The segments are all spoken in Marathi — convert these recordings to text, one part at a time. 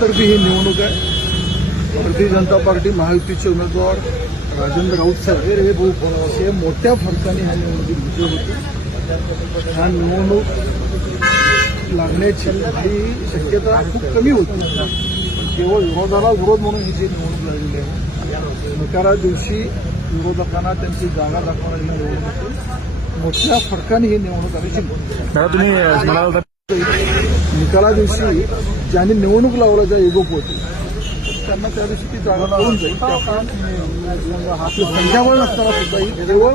तर्फे ही निवडणूक आहे. भारतीय जनता पार्टी महायुतीचे उमेदवार राजेंद्र राऊत साहेब हे मोठ्या फरकाने ह्या निवडणुकीत विजय होते. ह्या निवडणूक लागण्याची ही शक्यता खूप कमी होती. केवळ विरोधाला विरोध म्हणून ही जी निवडणूक लागलेली आहे. निकाला दिवशी विरोधकांना त्यांची जागा दाखवणारी निवडणूक मोठ्या फरकाने ही निवडणूक आली जिंकली. निकाला दिवशी ज्यांनी निवडणूक लावला ज्या एगोपोटी त्यांना त्या दिवशी ती जागा लावून जाईल. आपलं संख्याबळ नसताना सुद्धा ही केवळ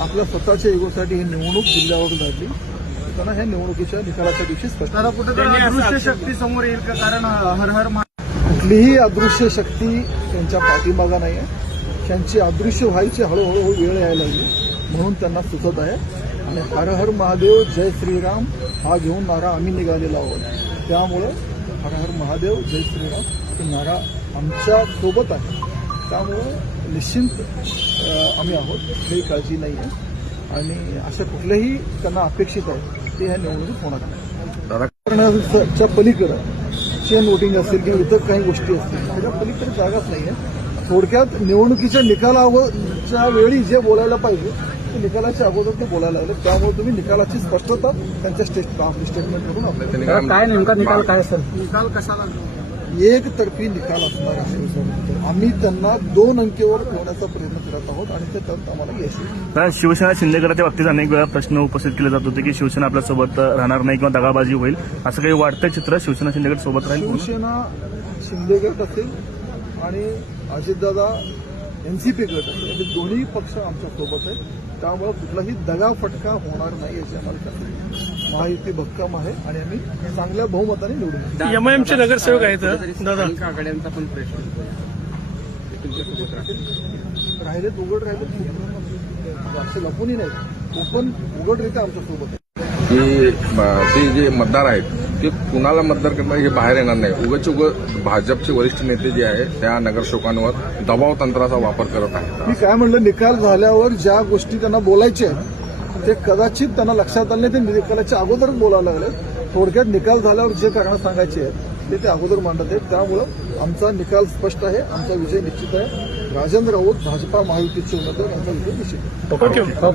आपल्या स्वतःच्या एगोसाठी ही निवडणूक जिल्ह्यावर लढली. त्यांना ह्या निवडणुकीच्या निकालाच्या दिवशी स्पष्ट कुठेतरी अदृश्य शक्ती समोर येईल का? कारण हर हर कुठलीही अदृश्य शक्ती त्यांच्या पाठीमागा नाही आहे. त्यांची अदृश्य व्हायची हळूहळू वेळ यायला लागली म्हणून त्यांना सुचत आहे. आणि हर हर महादेव जय श्रीराम हा घेऊन नारा आम्ही निघालेला आहोत. त्यामुळं हर हर महादेव जय श्रीराम हे नारा आमच्या सोबत आहे. त्यामुळं निश्चिंत आम्ही आहोत, काही काळजी नाही आहे. आणि अशा कुठल्याही त्यांना अपेक्षित आहे ते ह्या निवडणुकीत होणार नाही. करण्याच्या पलीकडं चेन वोटिंग असेल किंवा इतर काही गोष्टी असतील त्याच्या पलीकडे जागाच नाही आहे. थोडक्यात निवडणुकीच्या निकालाच्या वेळी जे बोलायला पाहिजे ते निकालाच्या अगोदर ते बोलायला लागले. त्यामुळे तुम्ही निकालाची स्पष्टता त्यांच्या स्टेटमेंट करून आपल्याला काय नेमका निकाल काय सर? निकाल कशाला एकतर्फी निकाल असणार आहे. आम्ही त्यांना 2 अंकीवर ठेवण्याचा प्रयत्न करत आहोत आणि ते त्यात आम्हाला यश येईल. शिवसेना शिंदे गटाच्या बाबतीत अनेक वेळा प्रश्न उपस्थित केले जात होते की शिवसेना आपल्यासोबत राहणार नाही किंवा दगाबाजी होईल, असं काही वाटतं चित्र? शिवसेना शिंदे गट सोबत राहील? शिवसेना शिंदे गट असेल आणि अजितदादा एनसीपी गट असेल हे दोन्ही पक्ष आमच्या सोबत आहेत. त्यामुळे कुठलाही दगाफटका होणार नाही याची आम्हाला खात्री आहे. महायुती भक्कम आहे आणि आम्ही चांगल्या बहुमताने निवडून एमआयएमचे नगरसेवक आहेत दादा आघाड्यांचा पण प्रश्न राहिलेत, उघड राहिलेत, असे लपूनही नाही, ओपन उघडरित्या आमच्या सोबत आहे. की ते जे मतदार आहेत ते कुणाला मतदार करणार हे बाहेर येणार नाही. उगाच भाजपचे वरिष्ठ नेते जे आहेत त्या नगरसेवकांवर दबाव तंत्राचा वापर करत आहेत. मी काय म्हणलं, निकाल झाल्यावर ज्या गोष्टी त्यांना बोलायच्या आहेत ते कदाचित त्यांना लक्षात आले, ते निकालाच्या अगोदरच बोलायला लागले. थोडक्यात निकाल झाल्यावर जे कारणं सांगायची आहेत ते अगोदर मांडत आहेत. त्यामुळं आमचा निकाल स्पष्ट आहे, आमचा विजय निश्चित आहे. राजेंद्र राऊत भाजपा महायुतीचे उमेदवार यांचा विजय निश्चित आहे.